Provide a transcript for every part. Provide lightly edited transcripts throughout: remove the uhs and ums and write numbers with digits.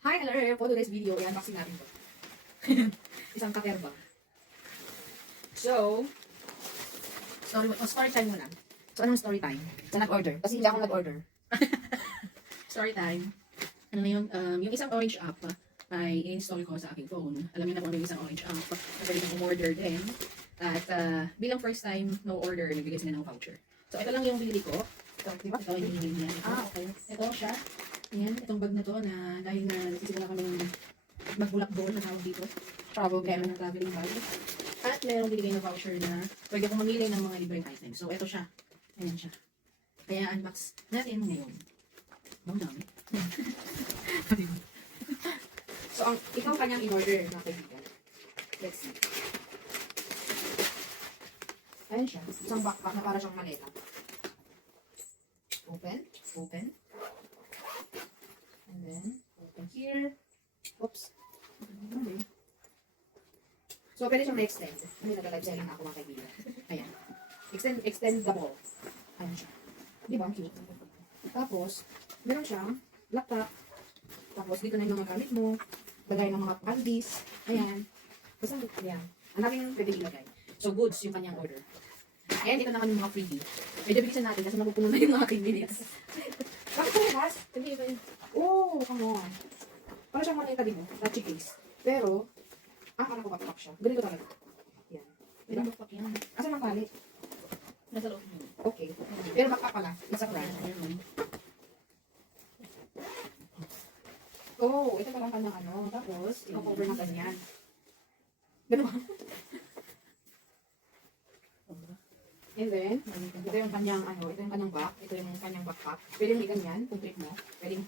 Hi, hello, for today's video, i-unboxing natin to. Isang kakerba. So, story time muna. So, anong story time? Sa nag-order. Kasi hindi ako nag-order. Story time. Ano na yun? Yung isang orange app ay in-install ko sa aking phone. Alam niyo na kung ano yung isang orange app na pwede kong umorder din. At bilang first time no order, nagbigay sila ng voucher. So, ito lang yung binili ko. Ito, di ba? Ito yung binili niya. Okay. Ito siya. Ayan, itong bag na to na dahil na nagsisimula kami magbulak-bol na tawag dito. Travel Kaya cam. ng traveling bag. At merong binigay na voucher na pwede akong mamili ng mga libreng items. So, ito siya. Ayan siya. Kaya unbox natin ngayon. Ang dami. So, ikaw kanyang in-order, mga kaibigan. Let's see. Ayan siya. Isang backpack na para siyang maleta. Open. Open. And then, open here. Oops. Okay. So, pwede siyang ma-extend. Hindi nag-live selling na ako, mga kaibigan. Ayan. Extendable. Ayan siya. Di ba? Ang cute. Tapos, meron siyang laptop. Tapos, dito na yung mga gamit mo. Lagay ng mga candies. Ayan. Basta, ayan. Ang daming pwede ilagay. So, goods yung kanyang order. And ito naman yung mga freebie. Medyo bilisan natin kasi mapupuno na yung mga 10 minutes. Bakit ito has? Hindi ba yun? Oh, come on. Para siyang maleta din mo. Touchy case. Pero, akala ko backpack siya. Ganito talaga. Yan. Pwede backpack yan. Asan ang palit? Nasa loob mo. Okay. Pero backpack pala. It's a brand. Oh, ito pala ang kanyang ano. Tapos, i-cover na ganyan. Ganun ba? And then, ito yung kanyang ano, ito yung kanyang back, ito yung kanyang backpack. Pwede hindi ganyan, kung trip mo. Pwede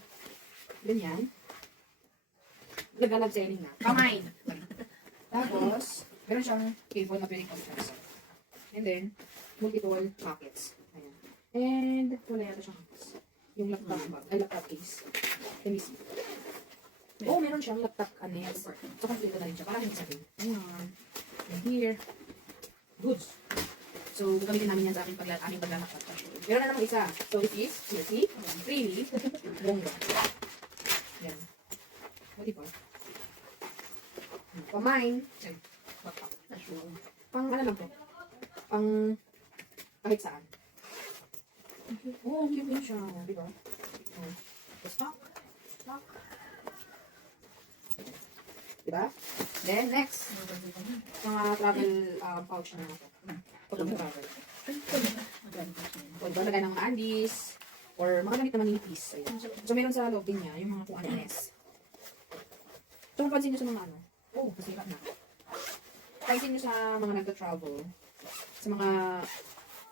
ganyan. Nag-love selling na. Kamay! Tapos, meron siyang cable na pwede pag-transfer. And then, multiple pockets. Ayan. And, wala yata siyang yung laptop bag, ay laptop case. Let me see. Oh, meron siyang laptop annex. So, complete na rin siya. Para hindi sabihin. Ayan. And here, goods. So, gagamitin namin yan sa aking paglalakad. Meron na namang isa. So, it is, you see, freely, bongga. Yan. What if pamain. Backpack. Pang ano lang to? Pang kahit saan. Oh, cute din siya. Diba? Oh. Stock. Stock. Diba? Then, next. Mga travel pouch na ito. Pag travel. O, diba? Lagay ng mga undies. Or mga gamit naman yung piece. Ayan. So, meron sa loob din niya yung mga kung ano-es. So, mapansin nyo sa mga ano. Oh, kasira na. Pansin nyo sa mga nagta-travel. Sa mga,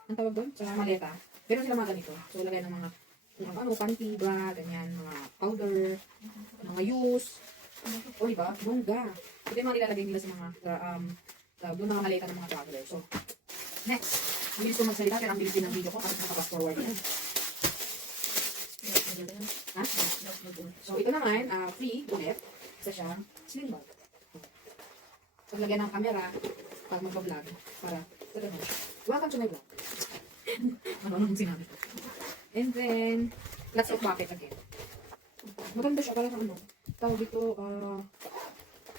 ang tawag doon? Sa mga maleta. Meron sila mga ganito. So, lagay ng mga ano, panty, bra, ganyan, mga powder, mga use. O, diba? Bongga. Ito yung mga nilalagay nila sa mga, doon mga maleta ng mga traveler. So, next. Ang bilis ko magsalita, pero ang bilis din ng video ko kasi nakapag forward yan. Ha? So, ito naman, free, ulit. Isa siyang slim bag. Paglagyan ng camera, pag mag-vlog, para, ito naman siya. Welcome to my vlog. Ano nung sinabi ko. And then, lots of bucket again. Maganda siya, parang ano, tawag dito,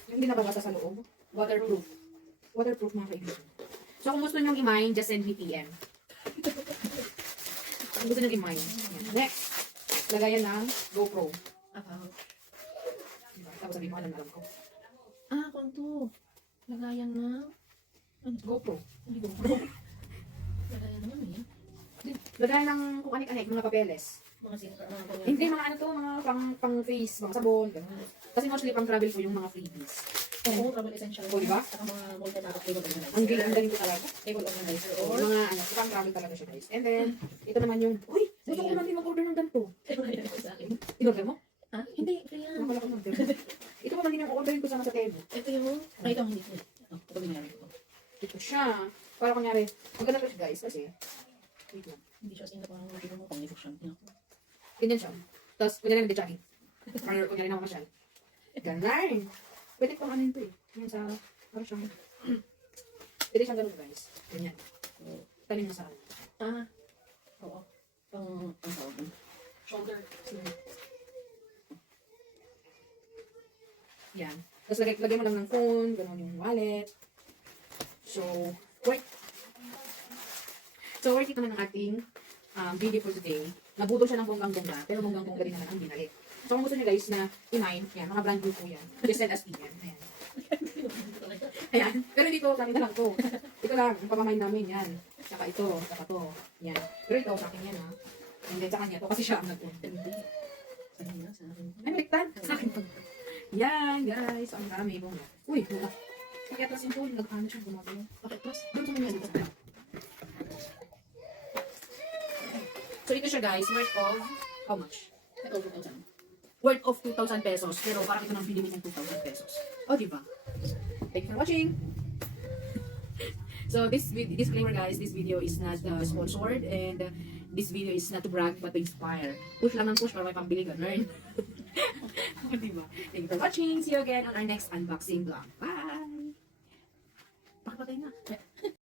yung hindi nababasa sa loob. Waterproof. Waterproof mga kaibigan. So, kung gusto nyo i-mine, just send me PM. Kung gusto nyo i-mine. Next, lagayan ng GoPro. Diba? Tapos sabihin mo, alam ko. Kung to. Lagayan na. GoPro. Hindi ko. Lagayan naman eh. Lagayan ng kung anik-anik, mga papeles. Mga Hindi, mga ano to, mga pang-face, mga sabon, gano'n. Kasi mostly pang-travel ko yung mga freebies. Oo, travel essential. O, diba? Saka mga multi-product table organizer. Ang galing ko talaga. Table organizer. Or, Or, mga ano, pang-travel talaga siya guys. And then, ito naman yung, uy, gusto ko naman din mag-order ng ganito. sa akin. In-order mo? Ha? Hindi, kaya. Nakala ko mag-order. Ito pa man din yung orderin ko sana sa table. Ito yung, ito hindi ko. Ito binayari ko. Ito siya. Para kunyari, maganda to siya guys kasi, wait lang. Hindi siya sinta parang hindi mo pang negosyon niya. Ganyan siya. Tapos, kunyari nagde-jogging. Or kunyari na mamasyal. Ganun. Pwede pang ano ito eh. Yan sa, parang siyang, pwede siyang ganun guys. Ganyan. Talim na sa ano. Oo. Pang tawag. Shoulder. Yan. Tapos lagay mo lang ng phone, ganun yung wallet. So, worth it naman ang ating video for today. Nabudol siya ng bonggang-bongga, pero bonggang-bongga rin naman ang binalik. So, kung gusto nyo guys na i-mine, yan, mga brand new po yan. Just send us yan. Ayan. Ayan. Pero dito, kami na lang to. Ito lang, ang pamamine namin yan. Saka ito, saka to. Yan. Pero ito, sa akin yan ha. And then, sa kanya to, kasi siya ang nag-order. Sa akin. Ay, baliktad. Sa akin to. Yan, guys. So, ang dami. Bunga. Uy, bunga. Kaya atras yung phone, nag-ano siya, gumagano. Bakit plus? Doon sa mga dito. So, ito siya guys, worth of, how much? Ito, 2,000. Worth of 2,000 pesos. Pero parang ito nang bili ng 2,000 pesos. O, diba? Thank you for watching. So, disclaimer guys, this video is not sponsored and this video is not to brag but to inspire. Push lang ng push para may pambili ganun. O, diba? Thank you for watching. See you again on our next unboxing vlog. Bye! Pakapatay na.